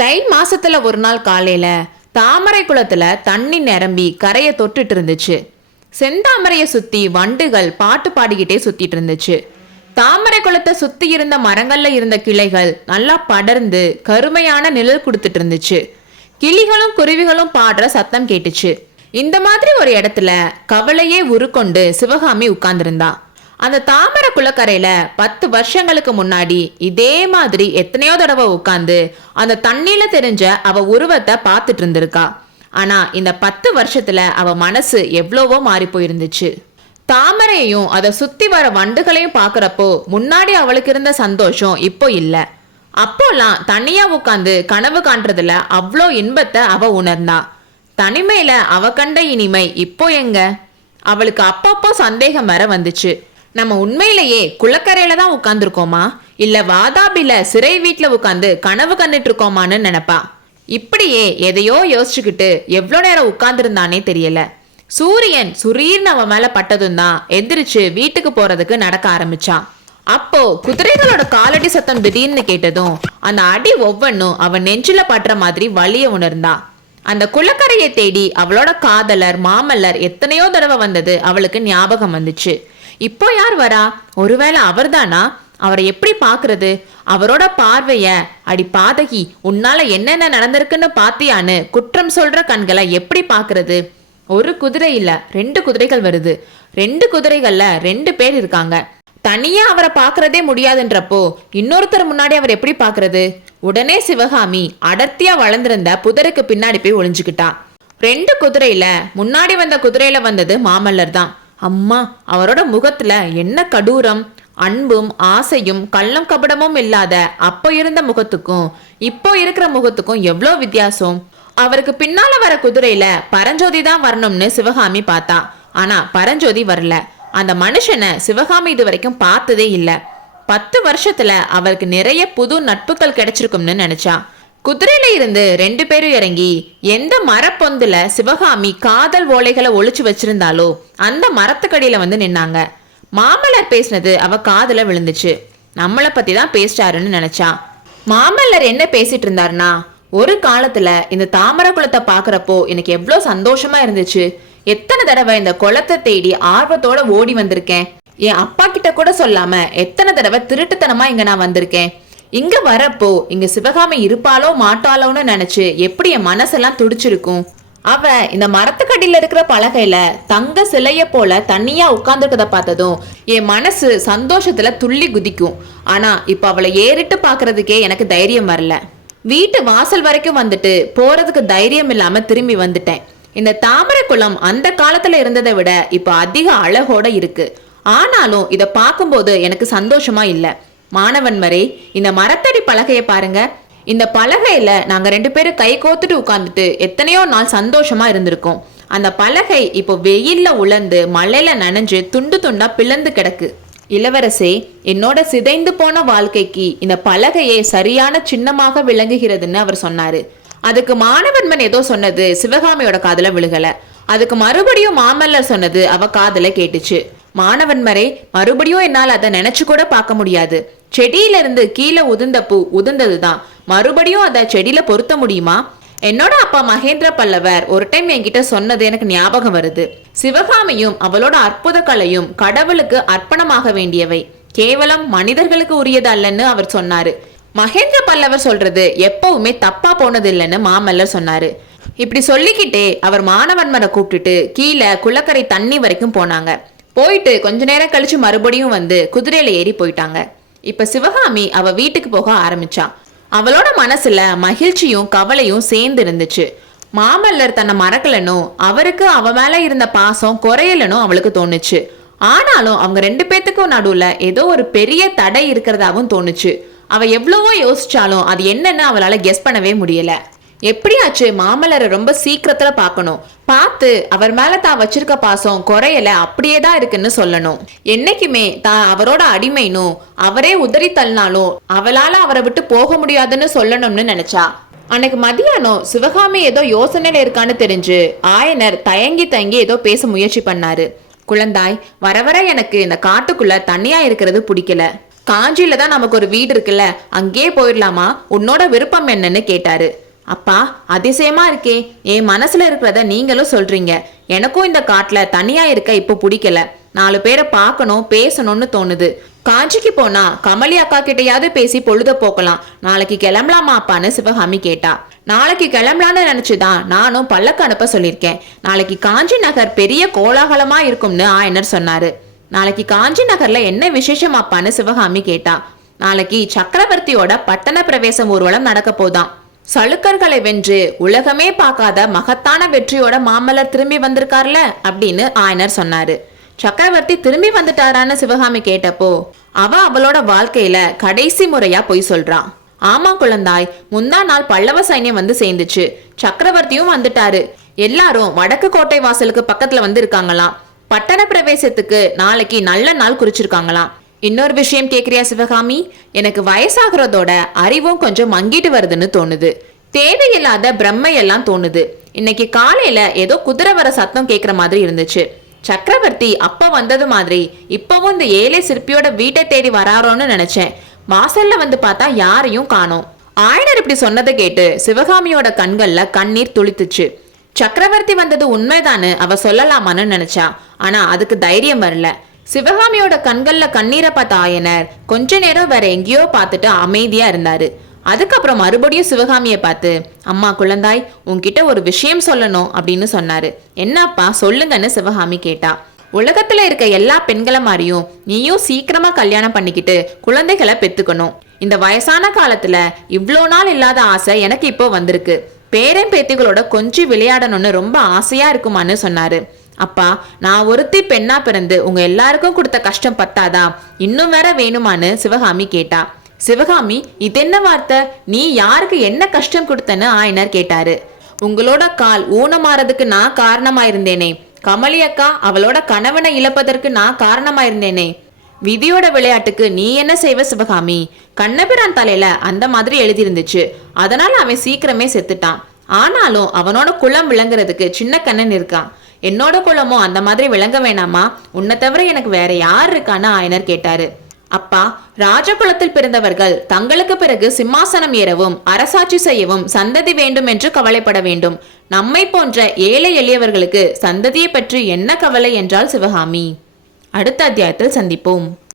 தை மாசத்துல ஒரு நாள் காலையில தாமரை குளத்துல தண்ணி நிரம்பி கரையை தொட்டுட்டு இருந்துச்சு. செந்தாமரைய சுத்தி வண்டுகள் பாட்டு பாடிக்கிட்டே சுத்திட்டு இருந்துச்சு. தாமரை குளத்தை சுத்தி இருந்த மரங்கள்ல இருந்த கிளைகள் நல்லா படர்ந்து கருமையான நிழல் கொடுத்துட்டு இருந்துச்சு. கிளிகளும் குருவிகளும் பாடுற சத்தம் கேட்டுச்சு. இந்த மாதிரி ஒரு இடத்துல கவலையே உருக்கொண்டு சிவகாமி உட்கார்ந்திருந்தா. அந்த தாமரை குளக்கரையில பத்து வருஷங்களுக்கு முன்னாடி இதே மாதிரி எத்தனையோ தடவை உட்காந்து அந்த தண்ணியில தெரிஞ்ச அவ உருவத்தை பார்த்துட்டு இருந்திருக்கா. ஆனா இந்த பத்து வருஷத்துல அவ மனசு எவ்வளவோ மாறி போயிருந்துச்சு. தாமரையையும் அதை சுத்தி வர வண்டுகளையும் பாக்குறப்போ முன்னாடி அவளுக்கு இருந்த சந்தோஷம் இப்போ இல்ல. அப்போல்லாம் தனியா உட்காந்து கனவு காண்றதுல அவ்வளோ இன்பத்தை அவ உணர்ந்தா. தனிமையில அவ கண்ட இனிமை இப்போ எங்க? அவளுக்கு அப்பப்போ சந்தேகம் வர வந்துச்சு. நம்ம உண்மையிலேயே குளக்கரையில தான் உட்காந்துருக்கோமா இல்ல வாதாபில சிறை வீட்டுல உட்காந்து கனவு கண்டுட்டு இருக்கோமான்னு நினைப்பா? இப்படியே எதையோ யோசிச்சுக்கிட்டு எவ்வளோ நேரம் உட்கார்ந்துருந்தானே தெரியல. சூரியன் சுரீர்னு அவன் மேல பட்டதும் தான் எந்திரிச்சு வீட்டுக்கு போறதுக்கு நடக்க ஆரம்பிச்சான் அப்போ குதிரைகளோட காலடி சத்தம் திடீர்னு கேட்டதும் அந்த அடி ஒவ்வொன்றும் அவன் நெஞ்சில படுற மாதிரி வலிய உணர்ந்தா. அந்த குளக்கரையை தேடி அவளோட காதலர் மாமல்லர் எத்தனையோ தடவை வந்தது அவளுக்கு ஞாபகம் வந்துச்சு. இப்போ யார் வரா? ஒருவேளை அவர்தானா? அவரை எப்படி பார்க்கறது? அவரோட பார்வைய அடி பாதகி உன்னால என்னென்ன நடந்திருக்குன்னு பாத்தியான்னு குற்றம் சொல்ற கண்களை எப்படி பார்க்கறது? ஒரு குதிரை இல்ல ரெண்டு குதிரைகள் வருது. ரெண்டு குதிரைகள்ல ரெண்டு பேர் இருக்காங்க. தனியா அவரை பார்க்கறதே முடியாதுன்றப்போ இன்னொருத்தர் முன்னாடி அவர் எப்படி பார்க்கறது? உடனே சிவகாமி அடர்த்தியா வளர்ந்திருந்த புதருக்கு பின்னாடி போய் ஒளிஞ்சுக்கிட்டா. ரெண்டு குதிரையில முன்னாடி வந்த குதிரையில வந்தது மாமல்லர் தான். அம்மா அவரோட முகத்துல என்ன கடூரம்? அன்பும் ஆசையும் கள்ளம் கபடமும் இல்லாத அப்போ இருந்த முகத்துக்கும் இப்போ இருக்கிற முகத்துக்கும் எவ்வளோ வித்தியாசம்? அவருக்கு பின்னால வர குதிரையில பரஞ்சோதி தான் வரணும்னு சிவகாமி பார்த்தா. ஆனா பரஞ்சோதி வரல. அந்த மனுஷனை சிவகாமி இது வரைக்கும் பார்த்ததே இல்லை. பத்து வருஷத்துல அவருக்கு நிறைய புது நட்புகள் கிடைச்சிருக்கும்னு நினைச்சா. குதிரையில இருந்து ரெண்டு பேரும் இறங்கி எந்த மரப்பொந்துல சிவகாமி காதல் ஓலைகளை ஒளிச்சு வச்சிருந்தாலோ அந்த மரத்துக்கடியில வந்து நின்னாங்க. மாமல்லர் பேசினது அவ காதல விழுந்துச்சு. நம்மளை பத்தி தான் பேசிட்டாருன்னு நினைச்சா. மாமல்லர் என்ன பேசிட்டு இருந்தாருன்னா ஒரு காலத்துல இந்த தாமரை குளத்தை பாக்குறப்போ எனக்கு எவ்வளவு சந்தோஷமா இருந்துச்சு. எத்தனை தடவை இந்த குளத்தை தேடி ஆர்வத்தோட ஓடி வந்திருக்கேன். என் அப்பா கிட்ட கூட சொல்லாம எத்தனை தடவை திருட்டுத்தனமா இங்க நான் வந்திருக்கேன். இங்க வரப்போ இங்க சிவகாமி இருப்பாளோ மாட்டாளோன்னு நினைச்சு எப்படி என் மனசெல்லாம் துடிச்சிருக்கும்? அவ இந்த மரத்துக்கடியில இருக்கிற பலகையில தங்க சிலைய போல தனியா உட்கார்ந்துருக்கத பார்த்ததும் என் மனசு சந்தோஷத்துல துள்ளி குதிக்கும். ஆனா இப்ப அவளை ஏறிட்டு பாக்குறதுக்கே எனக்கு தைரியம் வரல. வீட்டு வாசல் வரைக்கும் வந்துட்டு போறதுக்கு தைரியம் இல்லாம திரும்பி வந்துட்டேன். இந்த தாமரை குளம் அந்த காலத்துல இருந்ததை விட இப்ப அதிக அழகோட இருக்கு. ஆனாலும் இத பார்க்கும்போது எனக்கு சந்தோஷமா இல்லை. மாணவன்மரே இந்த மரத்தடி பலகையை பாருங்க. இந்த பலகையில நாங்க ரெண்டு பேரும் கை கோத்துட்டு உட்கார்ந்துட்டு எத்தனையோ நாள் சந்தோஷமா இருந்திருக்கோம். அந்த பலகை இப்போ வெயில்ல உலர்ந்து மழையில நனைஞ்சு துண்டு துண்டா பிளந்து கிடக்கு. இளவரசே என்னோட சிதைந்து போன வாழ்க்கைக்கு இந்த பலகையே சரியான சின்னமாக விளங்குகிறதுன்னு அவர் சொன்னாரு. அதுக்கு மாணவன்மன் ஏதோ சொன்னது சிவகாமியோட காதல விழுகல. அதுக்கு மறுபடியும் மாமல்லர் சொன்னது அவ காதல கேட்டுச்சு. மாணவன்மரே மறுபடியும் என்னால் அதை நினைச்சு கூட பார்க்க முடியாது. செடியிலிருந்து கீழே உதிர்ந்த பூ உதிர்ந்ததுதான். மறுபடியும் அதை செடியில பொருத்த முடியுமா? என்னோட அப்பா மகேந்திர பல்லவர் ஒரு டைம் என்கிட்ட சொன்னது எனக்கு ஞாபகம் வருது. சிவகாமியும் அவளோட அற்புத கலையும் கடவுளுக்கு அர்ப்பணமாக வேண்டியவை. கேவலம் மனிதர்களுக்கு உரியது அல்லன்னு அவர் சொன்னாரு. மகேந்திர பல்லவர் சொல்றது எப்பவுமே தப்பா போனது இல்லைன்னு மாமல்லர் சொன்னாரு. இப்படி சொல்லிக்கிட்டே அவர் மாணவன்மரை கூப்பிட்டுட்டு கீழே குளக்கரை தண்ணி வரைக்கும் போனாங்க. போயிட்டு கொஞ்ச நேரம் கழிச்சு மறுபடியும் வந்து குதிரையில ஏறி போயிட்டாங்க. இப்ப சிவகாமி அவ வீட்டுக்கு போக ஆரம்பிச்சா. அவளோட மனசுல மகிழ்ச்சியும் கவலையும் சேர்ந்து இருந்துச்சு. மாமல்லர் தன்னை மறக்கலனும் அவருக்கு அவ மேல இருந்த பாசம் குறையலனும் அவளுக்கு தோணுச்சு. ஆனாலும் அவங்க ரெண்டு பேத்துக்கும் நடுவுல ஏதோ ஒரு பெரிய தடை இருக்கிறதாவும் தோணுச்சு. அவ எவ்வளவோ யோசிச்சாலும் அது என்னன்னு அவளால கெஸ் பண்ணவே முடியல. எப்படியாச்சு மாமல்லரை ரொம்ப சீக்கிரத்துல பார்க்கணும். பார்த்து அவர் மேல தான் வச்சிருக்க பாசம் குறையல அப்படியே தான் இருக்குன்னு சொல்லணும். என்னைக்குமே தான் அவரோட அடிமைனும் அவரே உதறி தள்ளினாலும் அவளால அவரை விட்டு போக முடியாதுன்னு சொல்லணும்னு நினைச்சா. அன்னைக்கு மதியானம் சிவகாமி ஏதோ யோசனையில இருக்கான்னு தெரிஞ்சு ஆயனர் தயங்கி தயங்கி ஏதோ பேச முயற்சி பண்ணாரு. குழந்தாய் வர வர எனக்கு இந்த காட்டுக்குள்ள தனியா இருக்கிறது பிடிக்கல. காஞ்சியில தான் நமக்கு ஒரு வீடு இருக்குல்ல அங்கேயே போயிடலாமா? உன்னோட விருப்பம் என்னன்னு கேட்டாரு. அப்பா அதிசயமா இருக்கே. என் மனசுல இருக்கிறத நீங்களும் சொல்றீங்க. எனக்கும் இந்த காட்டுல தனியா இருக்க இப்போ பிடிக்கல. நாலு பேரை பார்க்கணும் பேசணும்னு தோணுது. காஞ்சிக்கு போனா கமலி அக்கா கிட்டையாவது பேசி பொழுத போக்கலாம். நாளைக்கு கிளம்பலாமா அப்பான்னு சிவகாமி கேட்டா. நாளைக்கு கிளம்பலான்னு நினைச்சுதான் நானும் பல்லக்கு அனுப்ப சொல்லியிருக்கேன். நாளைக்கு காஞ்சி நகர் பெரிய கோலாகலமா இருக்கும்னு ஆயனர் சொன்னாரு. நாளைக்கு காஞ்சி நகர்ல என்ன விசேஷம் அப்பான்னு சிவகாமி கேட்டா. நாளைக்கு சக்கரவர்த்தியோட பட்டண பிரவேசம் ஊர்வலம் நடக்க போதான் சளுக்கர்களை வென்று உலகமே பார்க்காத மகத்தான வெற்றியோட மாமல்லர் திரும்பி வந்திருக்கார்ல அப்படின்னு ஆயனர் சொன்னாரு. சக்கரவர்த்தி திரும்பி வந்துட்டாரான்னு சிவகாமி கேட்டப்போ அவ அவளோட வாழ்க்கையில கடைசி முறையா பொய் சொல்றான் ஆமா குழந்தாய் முந்தா நாள் பல்லவ சைன்யம் வந்து சேர்ந்துச்சு. சக்கரவர்த்தியும் வந்துட்டாரு. எல்லாரும் வடக்கு கோட்டை வாசலுக்கு பக்கத்துல வந்து இருக்காங்களாம். பட்டண பிரவேசத்துக்கு நாளைக்கு நல்ல நாள் குறிச்சிருக்காங்களாம். இன்னொரு விஷயம் கேக்குறியா சிவகாமி? எனக்கு வயசாகிறதோட அறிவும் கொஞ்சம் மங்கிட்டு வருதுன்னு தோணுது. தேவையில்லாத பிரம்மையெல்லாம் தோணுது. இன்னைக்கு காலையில ஏதோ குதிரை வர சத்தம் கேட்குற மாதிரி இருந்துச்சு. சக்கரவர்த்தி அப்ப வந்தது மாதிரி இப்பவும் இந்த ஏழை சிற்பியோட வீட்டை தேடி வராரோன்னு நினைச்சேன். வாசல்ல வந்து பார்த்தா யாரையும் காணோம். ஆயனர் இப்படி சொன்னதை கேட்டு சிவகாமியோட கண்கள்ல கண்ணீர் துளித்துச்சு. சக்கரவர்த்தி வந்தது உண்மைதான்னு அவ சொல்லலாமான்னு நினைச்சா. ஆனா அதுக்கு தைரியம் வரல. சிவகாமியோட கண்கள்ல கண்ணீரை பார்த்த ஆயனர் கொஞ்ச நேரம் வேற எங்கேயோ பார்த்துட்டு அமைதியா இருந்தாரு. அதுக்கப்புறம் மறுபடியும் சிவகாமியை பார்த்து அம்மா குழந்தாய் உன்கிட்ட ஒரு விஷயம் சொல்லணும் அப்படின்னு சொன்னாரு. என்னப்பா சொல்லுங்கன்னு சிவகாமி கேட்டா. உலகத்துல இருக்க எல்லா பெண்களை மாதிரியும் நீயும் சீக்கிரமா கல்யாணம் பண்ணிக்கிட்டு குழந்தைகளை பெத்துக்கணும். இந்த வயசான காலத்துல இவ்வளோ நாள் இல்லாத ஆசை எனக்கு இப்போ வந்திருக்கு. பேரன் பேத்திகளோட கொஞ்சம் விளையாடணும்னு ரொம்ப ஆசையா இருக்குமான்னு சொன்னாரு. அப்பா நான் ஒருத்தி பெண்ணா பிறந்து உங்க எல்லாருக்கும் கொடுத்த கஷ்டம் பத்தாதா? இன்னும் வேற வேணுமான்னு சிவகாமி கேட்டா. சிவகாமி இது என்ன வார்த்தை? நீ யாருக்கு என்ன கஷ்டம் கொடுத்தன்னு ஆயனர் கேட்டாரு. உங்களோட கால் ஊனமாறதுக்கு நான் காரணமா இருந்தேனே கமலி அக்கா அவளோட கணவனை இழப்பதற்கு நான் காரணமா இருந்தேனே விதியோட விளையாட்டுக்கு நீ என்ன செய்வ சிவகாமி? கண்ணபிரான் தலையில அந்த மாதிரி எழுதியிருந்துச்சு. அதனால அவன் சீக்கிரமே செத்துட்டான். ஆனாலும் அவனோட குலம் விளங்குறதுக்கு சின்ன கண்ணன் இருக்கான். என்னோட குலமோ அந்த மாதிரி விளங்க வேணாமா? உன்னை தவிர எனக்கு வேற யார் இருக்கான்னு ஆயனர் கேட்டாரு. அப்பா ராஜகுலத்தில் பிறந்தவர்கள் தங்களுக்கு பிறகு சிம்மாசனம் ஏறவும் அரசாட்சி செய்யவும் சந்ததி வேண்டும் என்று கவலைப்பட வேண்டும். நம்மை போன்ற ஏழை எளியவர்களுக்கு சந்ததியை பற்றி என்ன கவலை என்றால் சிவகாமி. அடுத்த அத்தியாயத்தில் சந்திப்போம்.